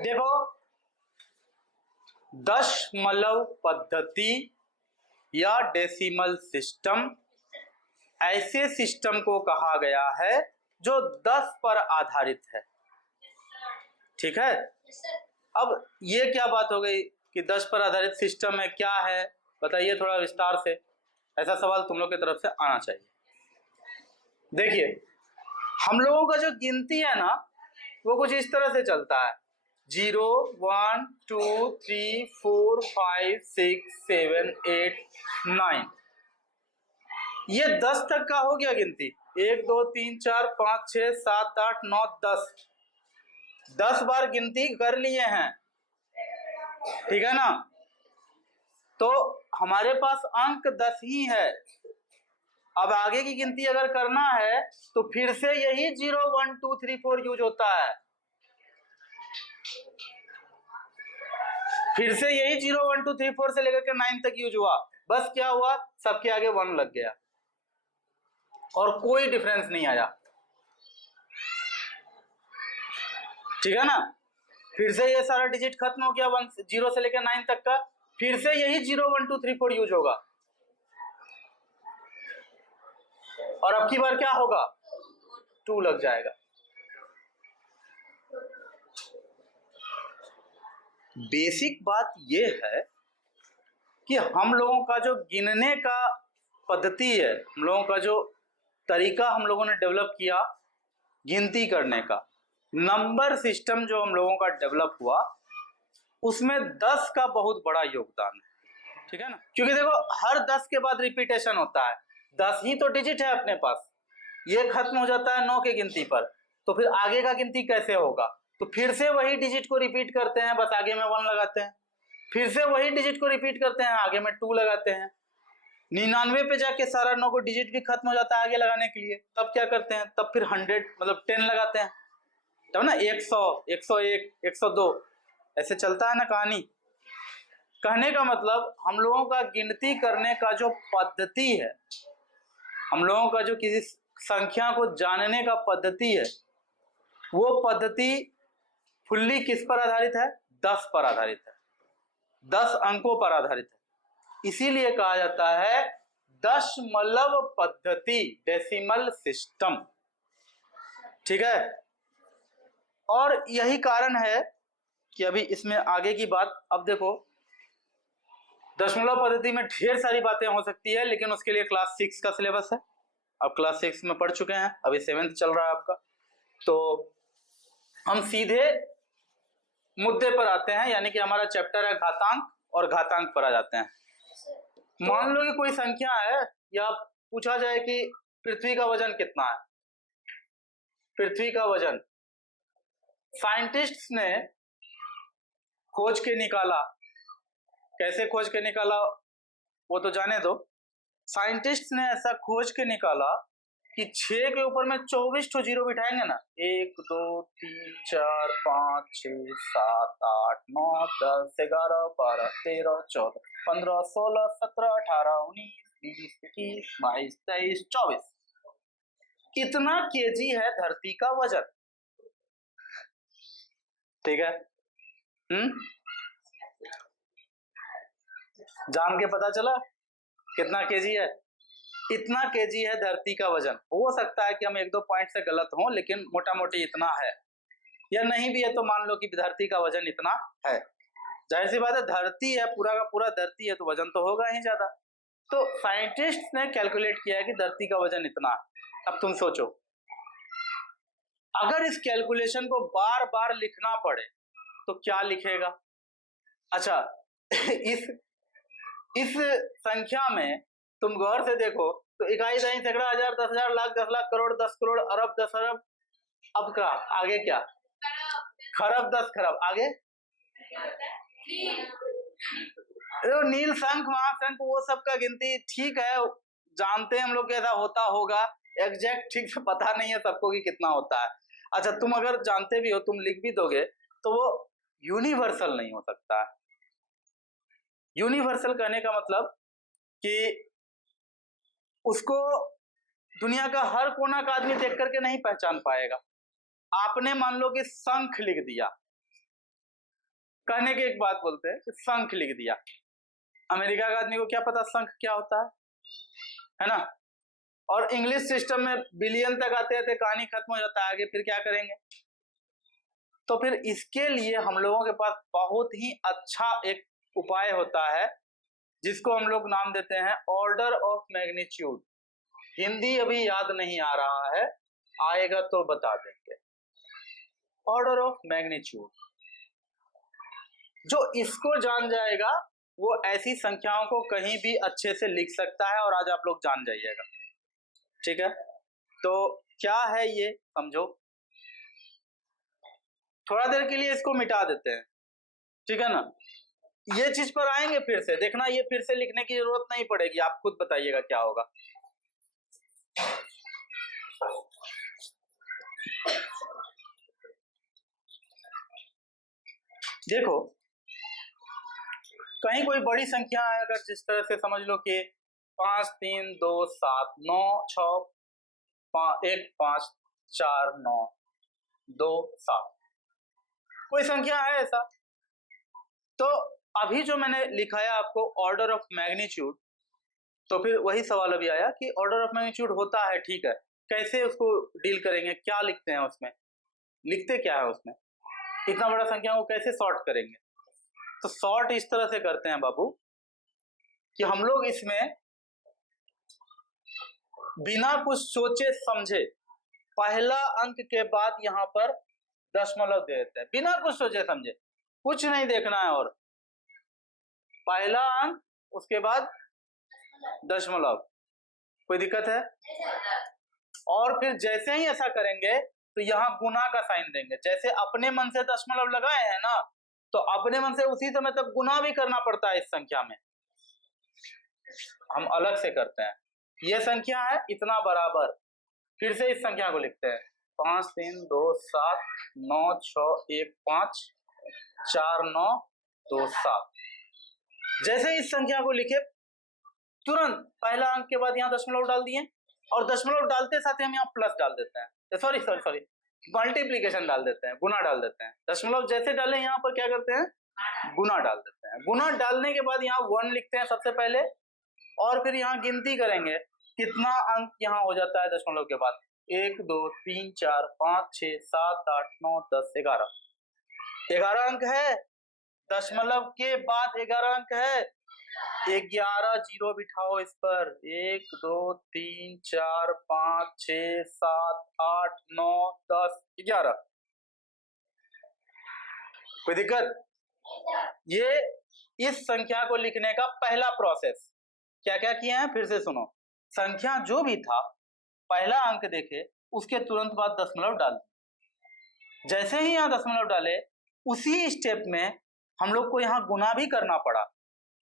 देखो, दशमलव पद्धति या डेसिमल सिस्टम ऐसे सिस्टम को कहा गया है जो 10 पर आधारित है। ठीक है, अब ये क्या बात हो गई कि 10 पर आधारित सिस्टम है, क्या है बताइए थोड़ा विस्तार से। ऐसा सवाल तुम लोग की तरफ से आना चाहिए। देखिए, हम लोगों का जो गिनती है ना वो कुछ इस तरह से चलता है, 0 1 2 3 4 5 6 7 8 9। ये 10 तक का हो गया गिनती, 1 2 3 4 5 6 7 8 9 10। 10 बार गिनती कर लिए हैं, ठीक है ना। तो हमारे पास अंक 10 ही है। अब आगे की गिनती अगर करना है तो फिर से यही 0 1 2 3 4 यूज होता है, फिर से यही 0 1 2 3 4 से लेकर के 9 तक यूज हुआ। बस क्या हुआ, सबके आगे 1 लग गया और कोई डिफरेंस नहीं आया, ठीक है ना। फिर से ये सारा डिजिट खत्म हो गया, 1 0 से लेकर 9 तक का, फिर से यही 0 1 2 3 4 यूज होगा। और अब की बार क्या होगा, 2 लग जाएगा। बेसिक बात ये है कि हम लोगों का जो गिनने का पद्धति है, हम लोगों का जो तरीका हम लोगों ने डेवलप किया गिनती करने का, नंबर सिस्टम जो हम लोगों का डेवलप हुआ, उसमें 10 का बहुत बड़ा योगदान है, ठीक है ना। क्योंकि देखो, हर 10 के बाद रिपीटेशन होता है, 10 ही तो डिजिट है अपने पास, ये खत्म हो जाता है 9 के गिनती पर, तो फिर आगे का गिनती कैसे होगा। तो फिर से वही डिजिट को रिपीट करते हैं, बस आगे में 1 लगाते हैं, फिर से वही डिजिट को रिपीट करते हैं, आगे में 2 लगाते हैं। 99 पे जाके सारा 9 को डिजिट भी खत्म हो जाता है आगे लगाने के लिए, तब क्या करते हैं, तब फिर 100 मतलब 10 लगाते हैं, तब ना 100 101 102 ऐसे चलता है ना कहानी। कहने का मतलब हम लोगों का गिनती करने का जो पद्धति है, हम लोगों का जो किसी संख्या को जानने का पद्धति है, वो पद्धति फुल्ली किस पर आधारित है, 10 पर आधारित है, 10 अंकों पर आधारित है। इसीलिए कहा जाता है दशमलव पद्धति, डेसिमल सिस्टम, ठीक है। और यही कारण है कि अभी इसमें आगे की बात, अब देखो दशमलव पद्धति में ढेर सारी बातें हो सकती है, लेकिन उसके लिए क्लास 6 का सिलेबस है, अब क्लास 6 में पढ़ चुके हैं, अभी 7th चल रहा है आपका। तो हम सीधे मुद्दे पर आते हैं, यानी कि हमारा चैप्टर है घातांक, और घातांक पर आ जाते हैं। मान लो कि कोई संख्या है, या पूछा जाए कि पृथ्वी का वजन कितना है। पृथ्वी का वजन साइंटिस्ट्स ने खोज के निकाला, कैसे खोज के निकाला वो तो जाने दो। साइंटिस्ट्स ने ऐसा खोज के निकाला कि 6 के ऊपर में 24 तो जीरो बिठाएंगे ना, 1 2 3 4 5 6 7 8 9 10 11 12 13 14 15 16 17 18 19 20 21 22 23 24, कितना केजी है धरती का वजन, ठीक है। जान के पता चला कितना केजी है, इतना केजी है धरती का वजन। हो सकता है कि हम 1-2 पॉइंट से गलत हों, लेकिन मोटा मोटी इतना है, या नहीं भी है तो मान लो कि धरती का वजन इतना है। जाहिर सी बात है, धरती है, पूरा का पूरा धरती है, तो वजन तो होगा ही ज्यादा। तो साइंटिस्ट ने कैलकुलेट किया है कि धरती का वजन इतना है। अब तुम सोचो, अगर इस कैलकुलेशन को बार बार लिखना पड़े तो क्या लिखेगा। अच्छा इस संख्या में तुम गौर से देखो तो इकाई, दहाई, सैकड़ा, हजार, 10,000, लाख, 10 लाख, करोड़, 10 करोड़, अरब, 10 अरब, अब का आगे क्या, खरब, 10 खरब, आगे नील, शंख, महाशंख, वो सब का गिनती ठीक है, जानते हैं हम लोग कैसा होता होगा, एग्जैक्ट ठीक से पता नहीं है सबको कि कितना होता है। अच्छा, तुम अगर जानते भी हो, तुम लिख भी दोगे, तो वो यूनिवर्सल नहीं हो सकता। यूनिवर्सल कहने का मतलब कि उसको दुनिया का हर कोना का आदमी देख करके नहीं पहचान पाएगा। आपने मान लो कि शंख लिख दिया, कहने की एक बात बोलते हैं कि शंख लिख दिया। अमेरिका का आदमी को क्या पता शंख क्या होता है ना। और इंग्लिश सिस्टम में बिलियन तक आते आते कहानी खत्म हो जाता है, आगे फिर क्या करेंगे। तो फिर इसके लिए हम लोगों के पास बहुत ही अच्छा एक उपाय होता है जिसको हम लोग नाम देते हैं ऑर्डर ऑफ मैग्नीट्यूड। हिंदी अभी याद नहीं आ रहा है, आएगा तो बता देंगे। ऑर्डर ऑफ मैग्नीट्यूड, जो इसको जान जाएगा वो ऐसी संख्याओं को कहीं भी अच्छे से लिख सकता है, और आज आप लोग जान जाइएगा। ठीक है, तो क्या है ये समझो। थोड़ा देर के लिए इसको मिटा देते हैं, ठीक है ना। ये चीज पर आएंगे फिर से, देखना ये फिर से लिखने की जरूरत नहीं पड़ेगी, आप खुद बताइएगा क्या होगा। देखो कहीं कोई बड़ी संख्या है, अगर जिस तरह से समझ लो कि 5 3 2 7 9 6 1 5 4 9 2 7, कोई संख्या है ऐसा। तो अभी जो मैंने लिखाया आपको ऑर्डर ऑफ मैग्नीट्यूड, तो फिर वही सवाल अभी आया कि ऑर्डर ऑफ मैग्नीट्यूड होता है, ठीक है, कैसे उसको डील करेंगे, क्या लिखते हैं उसमें, लिखते क्या है उसमें, इतना बड़ा संख्या को कैसे सॉर्ट करेंगे। तो सॉर्ट इस तरह से करते हैं बाबू कि हम लोग इसमें बिना कुछ सोचे समझे पहला अंक के बाद यहां पर दशमलव दे देते हैं, बिना कुछ सोचे समझे, कुछ नहीं देखना है, और पहला अंक उसके बाद दशमलव, कोई दिक्कत है। और फिर जैसे ही ऐसा करेंगे तो यहाँ गुना का साइन देंगे। जैसे अपने मन से दशमलव लगाए हैं ना, तो अपने मन से उसी समय तक गुना भी करना पड़ता है। इस संख्या में हम अलग से करते हैं, ये संख्या है इतना बराबर, फिर से इस संख्या को लिखते हैं 5 3 2 7 9 6 1 5 4 9 2 7। जैसे इस संख्या को लिखे तुरंत पहला अंक के बाद यहाँ दशमलव डाल दिए, और दशमलव डालते साथ हम यहाँ प्लस डाल देते हैं, सॉरी मल्टीप्लीकेशन डाल देते हैं, गुना डाल देते हैं। दशमलव जैसे डाले यहाँ पर क्या करते हैं, गुना डाल देते हैं। गुना डालने के बाद यहाँ 1 लिखते हैं सबसे पहले, और फिर यहाँ गिनती करेंगे कितना अंक यहाँ हो जाता है दशमलव के बाद। 1 2 3 4 5 6 7 8 9 10 11, 11 अंक है। दशमलव के बाद 11 अंक है, 11 जीरो बिठाओ इस पर। 1 2 3 4 5 6 7 8 9 10 11, कोई दिक्कत। ये इस संख्या को लिखने का पहला प्रोसेस। क्या क्या किए हैं फिर से सुनो। संख्या जो भी था पहला अंक देखे उसके तुरंत बाद दशमलव डाल, जैसे ही यहाँ दशमलव डाले उसी स्टेप में हम लोग को यहाँ गुना भी करना पड़ा,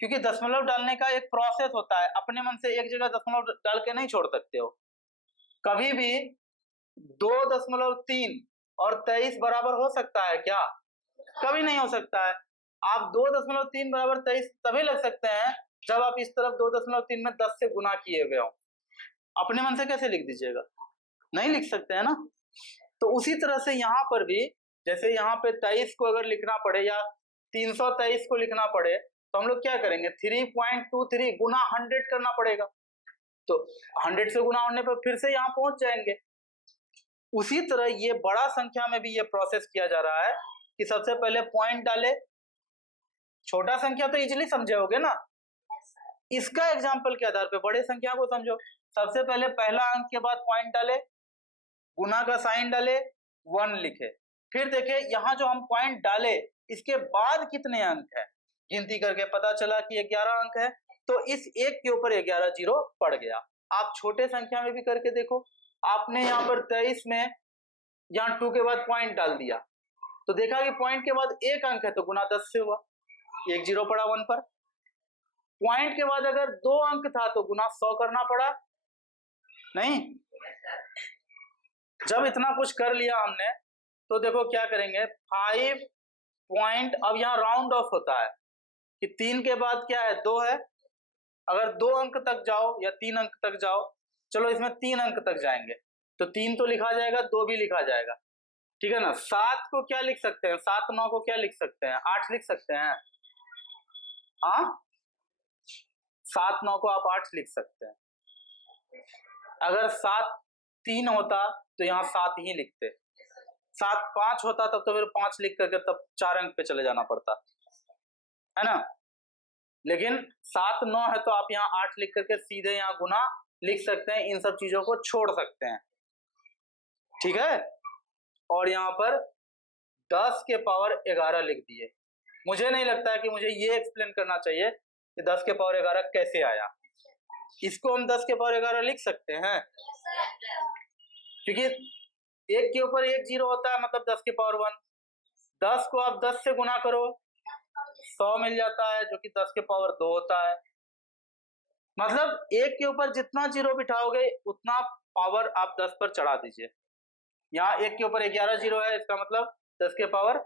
क्योंकि दशमलव डालने का एक प्रोसेस होता है। अपने मन से एक जगह दशमलव डाल के नहीं छोड़ सकते हो। कभी भी 2.3 और 23 बराबर हो सकता है क्या? कभी नहीं हो सकता है। आप 2.3 बराबर 23 तभी लग सकते हैं जब आप इस तरफ 2.3 में 10 से गुना किए हुए हो। अपने मन से कैसे लिख दीजिएगा, नहीं लिख सकते हैं ना। तो उसी तरह से यहाँ पर भी, जैसे यहाँ पे 23 को अगर लिखना पड़े या 323 को लिखना पड़े, तो हम लोग क्या करेंगे, 3.23 गुना 100 करना पड़ेगा। तो 100 से गुना होने पर फिर से यहाँ पहुंच जाएंगे। उसी तरह ये बड़ा संख्या में भी ये प्रोसेस किया जा रहा है कि सबसे पहले पॉइंट डाले। छोटा संख्या तो इजीली समझे होगे ना, इसका एग्जाम्पल के आधार पे बड़े संख्या को समझो। सबसे पहले पहला अंक के बाद पॉइंट डाले, गुना का साइन डाले, 1 लिखे, फिर देखे यहाँ जो हम पॉइंट डाले इसके बाद कितने अंक है, गिनती करके पता चला कि 11 अंक है। तो इस एक के ऊपर 11 जीरो पड़ गया। आप छोटे संख्या में भी करके देखो। आपने यहाँ पर 23 में यहाँ 2 के बाद पॉइंट डाल दिया, तो देखा कि पॉइंट के बाद एक अंक है तो गुना 10 से हुआ, 1 जीरो पड़ा 1 पर। पॉइंट के बाद अगर 2 अंक था तो गुना 100 करना पड़ा, नहीं। जब इतना कुछ कर लिया हमने तो देखो क्या करेंगे, 5 पॉइंट, अब यहाँ राउंड ऑफ होता है कि 3 के बाद क्या है, 2 है। अगर 2 अंक तक जाओ या 3 अंक तक जाओ, चलो इसमें 3 अंक तक जाएंगे तो 3 तो लिखा जाएगा, 2 भी लिखा जाएगा। ठीक है ना। 7 को क्या लिख सकते हैं, 7 9 को क्या लिख सकते हैं, 8 लिख सकते हैं। हाँ, 7 9 को आप 8 लिख सकते हैं। अगर 7 3 होता तो यहाँ 7 ही लिखते, 7 5 होता तब तो फिर 5 लिख करके तब 4 अंक पे चले जाना पड़ता है ना। लेकिन 7 9 है तो आप यहाँ 8 लिख करके सीधे यहाँ गुना लिख सकते हैं, इन सब चीजों को छोड़ सकते हैं, ठीक है। और यहाँ पर 10 के पावर 11 लिख दिए। मुझे नहीं लगता है कि मुझे ये एक्सप्लेन करना चाहिए कि 10 के पावर 11 कैसे आया। इसको हम 10 के पावर 11 लिख सकते हैं, क्योंकि एक के ऊपर एक जीरो होता है, मतलब 10 के पावर 1। 10 को आप 10 से गुना करो, 100 मिल जाता है, जो कि 10 के पावर 2 होता है। मतलब एक के ऊपर जितना जीरो बिठाओगे उतना पावर आप 10 पर चढ़ा दीजिए। यहाँ एक के ऊपर 11 जीरो है, इसका मतलब 10 के पावर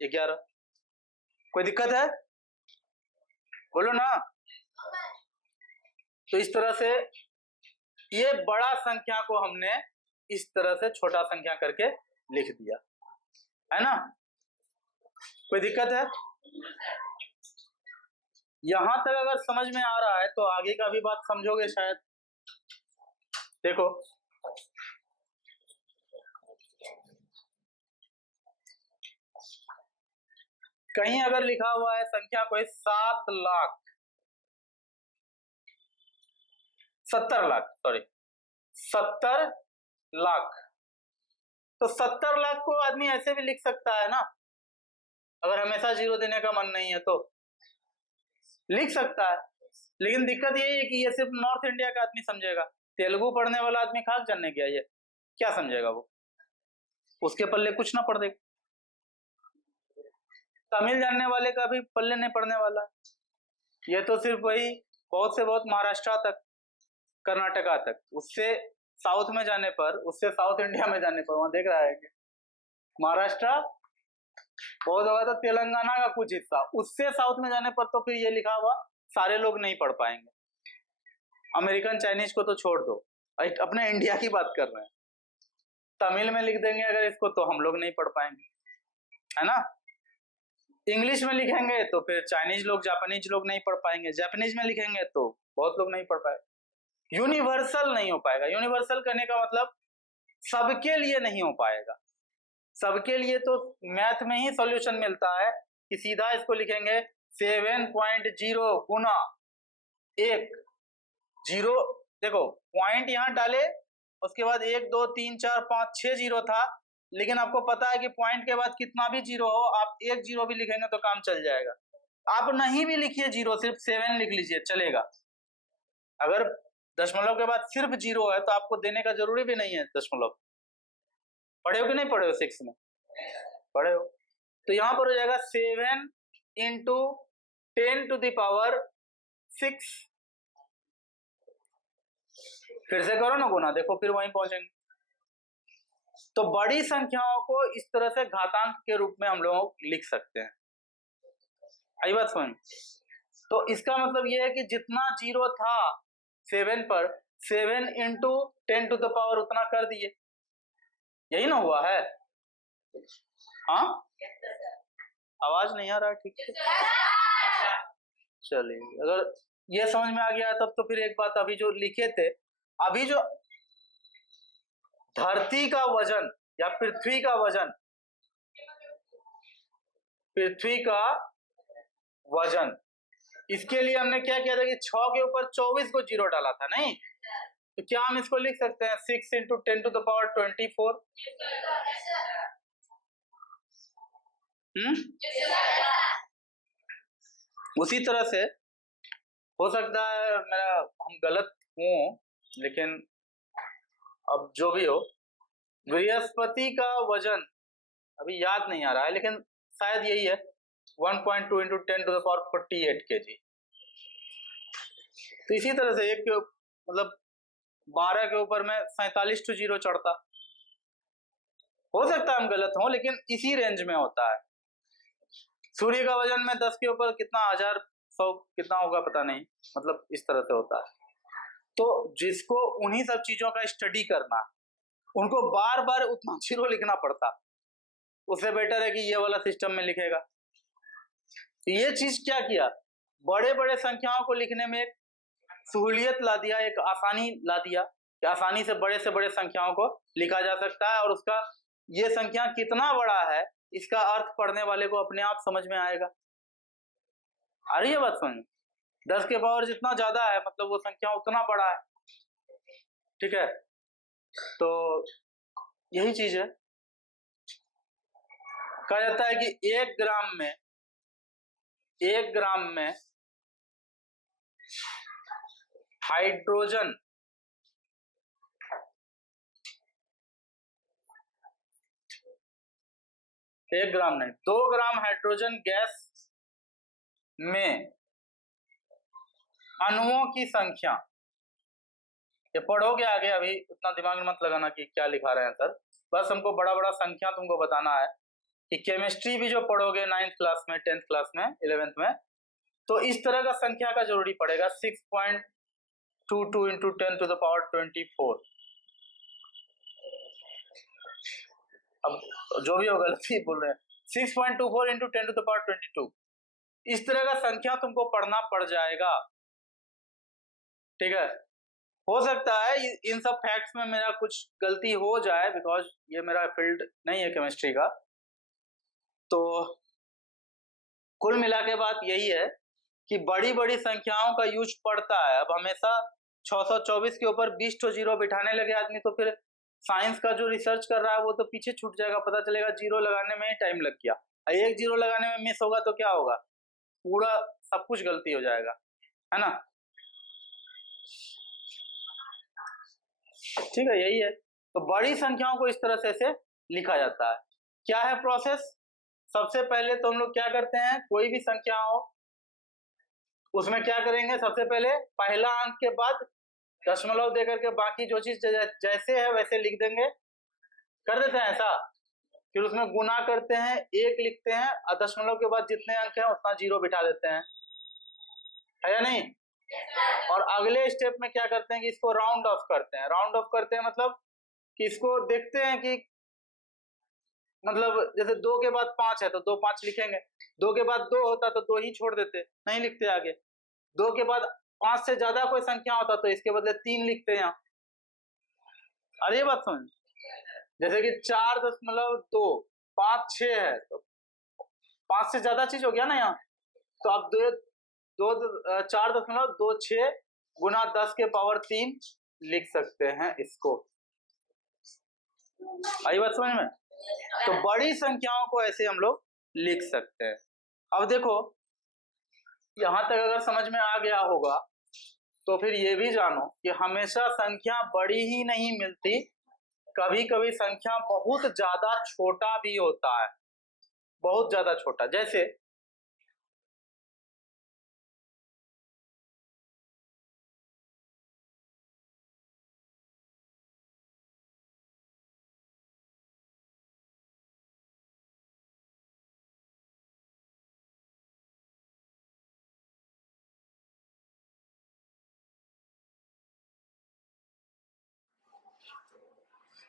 11। कोई दिक्कत है, बोलो ना। तो इस तरह से ये बड़ा संख्या को हमने इस तरह से छोटा संख्या करके लिख दिया, है ना। कोई दिक्कत है, यहां तक अगर समझ में आ रहा है तो आगे का भी बात समझोगे शायद। देखो कहीं अगर लिखा हुआ है संख्या कोई 7 लाख 70 लाख, सॉरी 70 लाख, तो 70 लाख को आदमी ऐसे भी लिख सकता है ना, अगर हमेशा जीरो देने का मन नहीं है तो लिख सकता है। लेकिन दिक्कत यही है कि ये सिर्फ नॉर्थ इंडिया का आदमी समझेगा, तेलुगु पढ़ने वाला आदमी खास जानने गया, ये क्या समझेगा, वो उसके पल्ले कुछ ना पड़ देगा। तमिल जानने वाले का भी पल्ले नहीं पड़ने वाला, ये तो सिर्फ वही बहुत से बहुत महाराष्ट्र तक, कर्नाटका तक, उससे साउथ में जाने पर, उससे साउथ इंडिया में जाने पर, वहां देख रहा है कि महाराष्ट्र बहुत होगा तो तेलंगाना का कुछ हिस्सा, उससे साउथ में जाने पर तो फिर ये लिखा हुआ सारे लोग नहीं पढ़ पाएंगे। अमेरिकन चाइनीज को तो छोड़ दो, अपने इंडिया की बात कर रहे हैं। तमिल में लिख देंगे अगर इसको तो हम लोग नहीं पढ़ पाएंगे, है ना। इंग्लिश में लिखेंगे तो फिर चाइनीज लोग जापानीज लोग नहीं पढ़ पाएंगे, जापानीज में लिखेंगे तो बहुत लोग नहीं पढ़ पाएंगे। यूनिवर्सल नहीं हो पाएगा। यूनिवर्सल करने का मतलब सबके लिए नहीं हो पाएगा। सबके लिए तो मैथ में ही सॉल्यूशन मिलता है कि सीधा इसको लिखेंगे 7.0 गुना 1 जीरो। देखो पॉइंट यहां डाले, उसके बाद 1 2 3 4 5 6 जीरो था, लेकिन आपको पता है कि पॉइंट के बाद कितना भी जीरो हो, आप एक जीरो भी लिखेंगे तो काम चल जाएगा। आप नहीं भी लिखिए जीरो, सिर्फ 7 लिख लीजिए चलेगा। अगर दशमलव के बाद सिर्फ जीरो है तो आपको देने का जरूरी भी नहीं है दशमलव। पढ़े हो कि नहीं पढ़े हो, 6 में पढ़े हो। तो यहां पर हो जाएगा 7 इंटू 10 टू द पावर 6। फिर से करो ना गुना, देखो फिर वहीं पहुंचेंगे। तो बड़ी संख्याओं को इस तरह से घातांक के रूप में हम लोग लिख सकते हैं। आई बात समझ। तो इसका मतलब यह है कि जितना जीरो था 7 पर, 7 इंटू 10 टू द पावर उतना कर दिए, यही ना हुआ है। हाँ, आवाज नहीं आ रहा है ठीक से। चलिए, अगर ये समझ में आ गया तब तो फिर एक बात, अभी जो लिखे थे, अभी जो धरती का वजन या पृथ्वी का वजन, पृथ्वी का वजन, इसके लिए हमने क्या किया था कि 6 के ऊपर 24 को जीरो डाला था, नहीं? तो क्या हम इसको लिख सकते हैं 6 इंटू 10 टू द पावर 24। उसी तरह से हो सकता है मेरा हम गलत हूं, लेकिन अब जो भी हो, बृहस्पति का वजन अभी याद नहीं आ रहा है, लेकिन शायद यही है 1.2 into 10 to the power 48 kg। तो इसी तरह से एक के मतलब 12 के ऊपर में 47 टू जीरो चढ़ता। हो सकता है हम गलत हों, लेकिन इसी रेंज में होता है। सूर्य का वजन में 10 के ऊपर कितना 1000 कितना होगा पता नहीं, मतलब इस तरह से होता है। तो जिसको उन्हीं सब चीजों का स्टडी करना, उनको बार बार उतना जीरो लिखना पड़ता, उससे बेटर है कि ये वाला सिस्टम में लिखेगा। तो ये चीज क्या किया, बड़े बड़े संख्याओं को लिखने में एक सहूलियत ला दिया, एक आसानी ला दिया कि आसानी से बड़े संख्याओं को लिखा जा सकता है, और उसका ये संख्या कितना बड़ा है इसका अर्थ पढ़ने वाले को अपने आप समझ में आएगा। आ रही है बात समझ? 10 के पावर जितना ज्यादा है मतलब वो संख्या उतना बड़ा है, ठीक है। तो यही चीज है, कहा जाता है कि 1 ग्राम में हाइड्रोजन एक ग्राम नहीं 2 ग्राम हाइड्रोजन गैस में अणुओं की संख्या, ये पढ़ोगे आगे, अभी उतना दिमाग में मत लगाना कि क्या लिखा रहे हैं सर, बस हमको बड़ा बड़ा संख्या तुमको बताना है कि केमिस्ट्री भी जो पढ़ोगे 9th क्लास में, 10th क्लास में, 11th में, तो इस तरह का संख्या का जरूरी पड़ेगा। 6.22 इंटू 10 टू द पावर 24। अब जो भी हो गलती बोल रहे हैं, 6.24 इंटू 10 टू द पावर 22, इस तरह का संख्या तुमको पढ़ना पड़ जाएगा, ठीक है। हो सकता है इन सब फैक्ट्स में मेरा कुछ गलती हो जाए, बिकॉज ये मेरा फील्ड नहीं है केमिस्ट्री का। तो कुल मिला के बात यही है कि बड़ी बड़ी संख्याओं का यूज पड़ता है। अब हमेशा 624 के ऊपर 20 तो जीरो बिठाने लगे आदमी, तो फिर साइंस का जो रिसर्च कर रहा है वो तो पीछे छूट जाएगा, पता चलेगा जीरो लगाने में ही टाइम लग गया, एक जीरो लगाने में मिस होगा तो क्या होगा, पूरा सब कुछ गलती हो जाएगा, है ना। ठीक है, यही है। तो बड़ी संख्याओं को इस तरह से ऐसे लिखा जाता है। क्या है प्रोसेस? सबसे पहले तो हम लोग क्या करते हैं, कोई भी संख्या हो उसमें क्या करेंगे, सबसे पहले पहला अंक के बाद दशमलव देकर के बाकी जो चीज जैसे है वैसे लिख देंगे, कर देते हैं ऐसा। फिर उसमें गुना करते हैं, 1 लिखते हैं, और दशमलव के बाद जितने अंक हैं उतना जीरो बिठा देते हैं, है या नहीं। और अगले स्टेप में क्या करते हैं कि इसको राउंड ऑफ करते हैं। राउंड ऑफ करते हैं मतलब कि इसको देखते हैं कि मतलब जैसे 2 के बाद 5 है तो 2 5 लिखेंगे, 2 के बाद 2 होता तो 2 ही छोड़ देते, नहीं लिखते आगे। 2 के बाद 5 से ज्यादा कोई संख्या होता तो इसके बदले 3 लिखते हैं। अरे ये बात समझ, जैसे कि 4.2 5 6 है तो 5 से ज्यादा चीज हो गया ना यहाँ, तो आप 4.26 गुना 10 के पावर 3 लिख सकते हैं इसको। आई बात समझ में? तो बड़ी संख्याओं को ऐसे हम लोग लिख सकते हैं। अब देखो यहां तक अगर समझ में आ गया होगा तो फिर ये भी जानो कि हमेशा संख्या बड़ी ही नहीं मिलती, कभी कभी संख्या बहुत ज्यादा छोटा भी होता है, बहुत ज्यादा छोटा। जैसे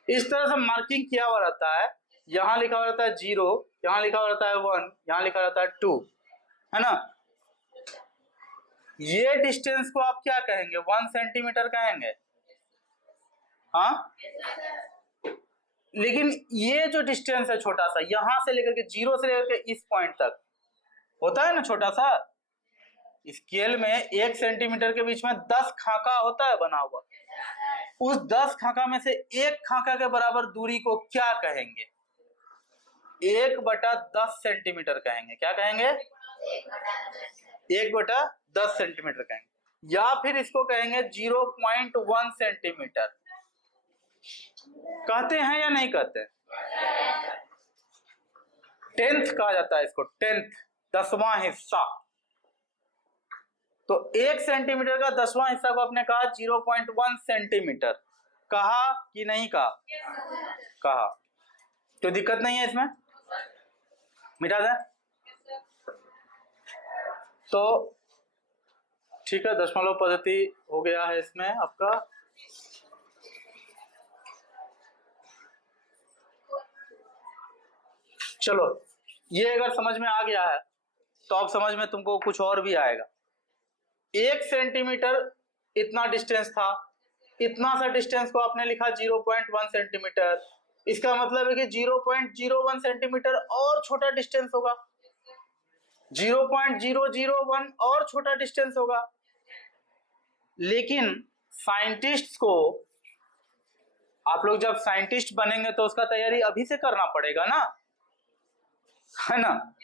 इस तरह से मार्किंग किया हुआ रहता है, यहां लिखा हुआ रहता है 0, यहां लिखा हुआ रहता है 1, यहां लिखा रहता है 2, है ना। ये डिस्टेंस को आप क्या कहेंगे, 1 सेंटीमीटर कहेंगे, हाँ। लेकिन ये जो डिस्टेंस है छोटा सा, यहां से लेकर के 0 से लेकर के इस पॉइंट तक होता है ना छोटा सा, स्केल में 1 सेंटीमीटर के बीच में 10 खाका होता है बना हुआ, उस 10 खाका में से 1 खाका के बराबर दूरी को क्या कहेंगे, 1/10 सेंटीमीटर कहेंगे। क्या कहेंगे? 1/10 सेंटीमीटर कहेंगे, या फिर इसको कहेंगे 0.1 सेंटीमीटर। कहते हैं या नहीं कहते? 10th कहा जाता है इसको, 10th 10वां हिस्सा। तो 1 सेंटीमीटर का 10वां हिस्सा को आपने कहा 0.1 सेंटीमीटर, कहा कि नहीं कहा? कहा। तो दिक्कत नहीं है इसमें, मिटा दें तो ठीक है। दशमलव पद्धति हो गया है इसमें आपका। चलो ये अगर समझ में आ गया है तो अब समझ में तुमको कुछ और भी आएगा। 1 सेंटीमीटर इतना डिस्टेंस था, इतना सा डिस्टेंस को आपने लिखा 0.1 सेंटीमीटर। इसका मतलब है कि 0.01 सेंटीमीटर और छोटा डिस्टेंस होगा, 0.001 और छोटा डिस्टेंस होगा। लेकिन साइंटिस्ट को, आप लोग जब साइंटिस्ट बनेंगे तो उसका तैयारी अभी से करना पड़ेगा ना, है ना।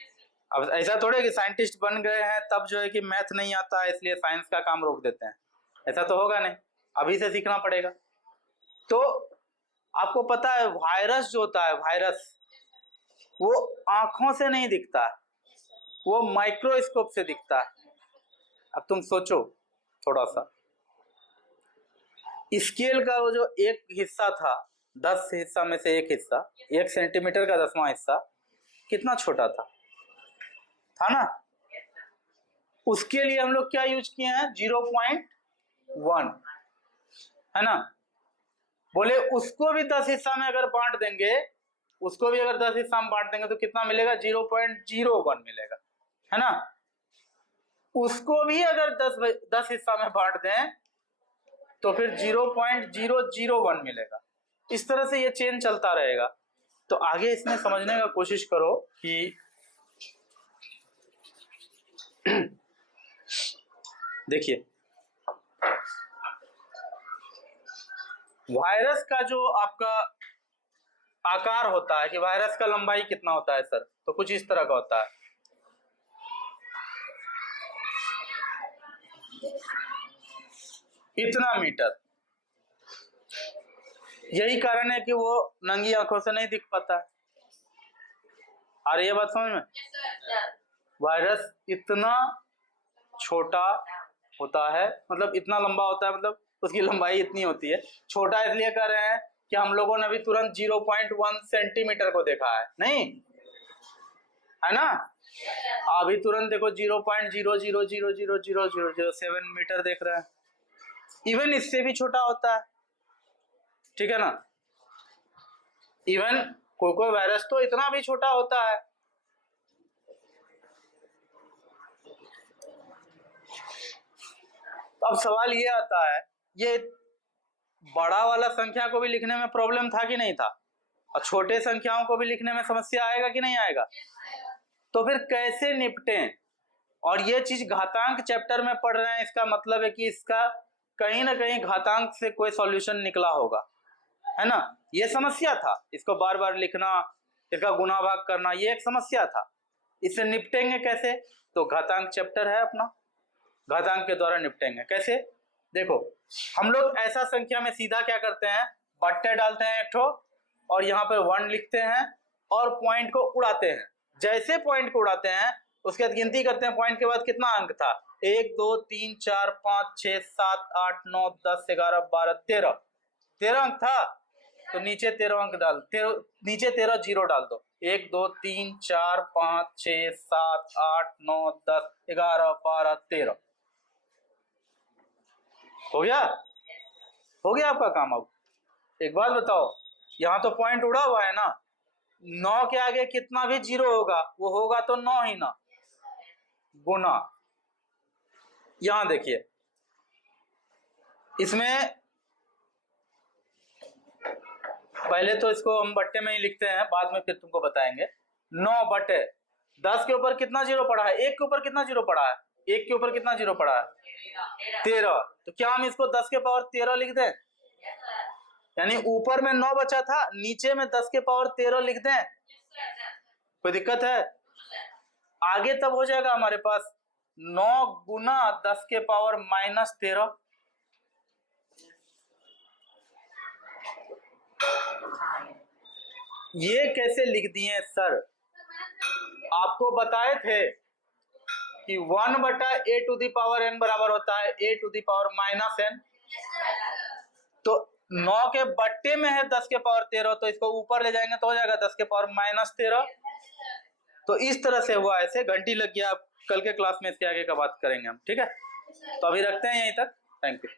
अब ऐसा थोड़े कि साइंटिस्ट बन गए हैं तब जो है कि मैथ नहीं आता है इसलिए साइंस का काम रोक देते हैं, ऐसा तो होगा नहीं, अभी से सीखना पड़ेगा। तो आपको पता है वायरस जो होता है, वायरस वो आंखों से नहीं दिखता है, वो माइक्रोस्कोप से दिखता है। अब तुम सोचो थोड़ा सा, स्केल का वो जो एक हिस्सा था, 10 हिस्सा में से एक हिस्सा, 1 सेंटीमीटर का 10वां हिस्सा कितना छोटा था ना। उसके लिए हम लोग क्या यूज किए हैं, 0.1, है ना। बोले उसको भी 10 हिस्सा में अगर बांट देंगे, उसको भी अगर 10 हिस्सा में बांट देंगे तो कितना मिलेगा, 0.01 मिलेगा, है ना। उसको भी अगर 10 हिस्सा में बांट दें तो फिर 0.001 मिलेगा। इस तरह से ये चेन चलता रहेगा। तो आगे इसमें समझने का कोशिश करो कि देखिए वायरस का जो आपका आकार होता है कि वायरस का लंबाई कितना होता है सर, तो कुछ इस तरह का होता है। इतना मीटर। यही कारण है कि वो नंगी आंखों से नहीं दिख पाता है। आ रही है बात समझ में? वायरस इतना छोटा होता है, मतलब इतना लंबा होता है, मतलब उसकी लंबाई इतनी होती है। छोटा इसलिए कर रहे हैं कि हम लोगों ने अभी तुरंत 0.1 सेंटीमीटर को देखा है, नहीं है ना। अभी तुरंत देखो 0.00000007 मीटर देख रहे हैं। इवन इससे भी छोटा होता है, ठीक है ना। इवन कोई वायरस तो इतना भी छोटा होता है। अब सवाल ये आता है, ये बड़ा वाला संख्या को भी लिखने में प्रॉब्लम था कि नहीं था, और छोटे संख्याओं को भी लिखने में समस्या आएगा कि नहीं आएगा। तो फिर कैसे निपटें, और ये चीज घातांक चैप्टर में पढ़ रहे हैं, इसका मतलब है कि इसका कहीं ना कहीं घातांक से कोई सॉल्यूशन निकला होगा, है ना। ये समस्या था, इसको बार बार लिखना, इसका गुना भाग करना, ये एक समस्या था। इससे निपटेंगे कैसे, तो घातांक चैप्टर है अपना, घातांक के द्वारा निपटेंगे। कैसे, देखो हम लोग ऐसा संख्या में सीधा क्या करते हैं, बट्टे डालते हैं एक ठो, और यहाँ पे 1 लिखते हैं और पॉइंट को उड़ाते हैं। जैसे पॉइंट को उड़ाते हैं उसके बाद गिनती करते हैं, पॉइंट के बाद कितना अंक था, 1 2 3 4 5 6 7 8 9 10 11 12 13 अंक था, तो नीचे 13 अंक डाल, नीचे 13 जीरो डाल दो। 1 2 3 4 5 6 7 8 9 10 11 12 13 हो गया, हो गया आपका काम। अब एक बात बताओ, यहाँ तो पॉइंट उड़ा हुआ है ना, 9 के आगे कितना भी जीरो होगा वो होगा तो 9 ही ना, गुना। यहां देखिए, इसमें पहले तो इसको हम बट्टे में ही लिखते हैं, बाद में फिर तुमको बताएंगे। 9 बटे 10 के ऊपर कितना जीरो पड़ा है, 1 के ऊपर कितना जीरो पड़ा है, 1 के ऊपर कितना जीरो पड़ा है, 13। तो क्या हम इसको 10 के पावर 13 लिख दें, यानी ऊपर में 9 बचा था, नीचे में 10 के पावर 13 लिख दें, कोई दिक्कत है? आगे तब हो जाएगा हमारे पास 9 गुना 10 के पावर -13। ये कैसे लिख दिए सर, आपको बताए थे कि 1 बटा a to the power n बराबर होता है a to the power -n। तो 9 के बट्टे में है 10 के पावर 13, तो इसको ऊपर ले जाएंगे तो हो जाएगा 10 के पावर -13। तो इस तरह से हुआ, ऐसे घंटी लग गया। कल के क्लास में इसके आगे का बात करेंगे हम, ठीक है। तो अभी रखते हैं यहीं तक, थैंक यू।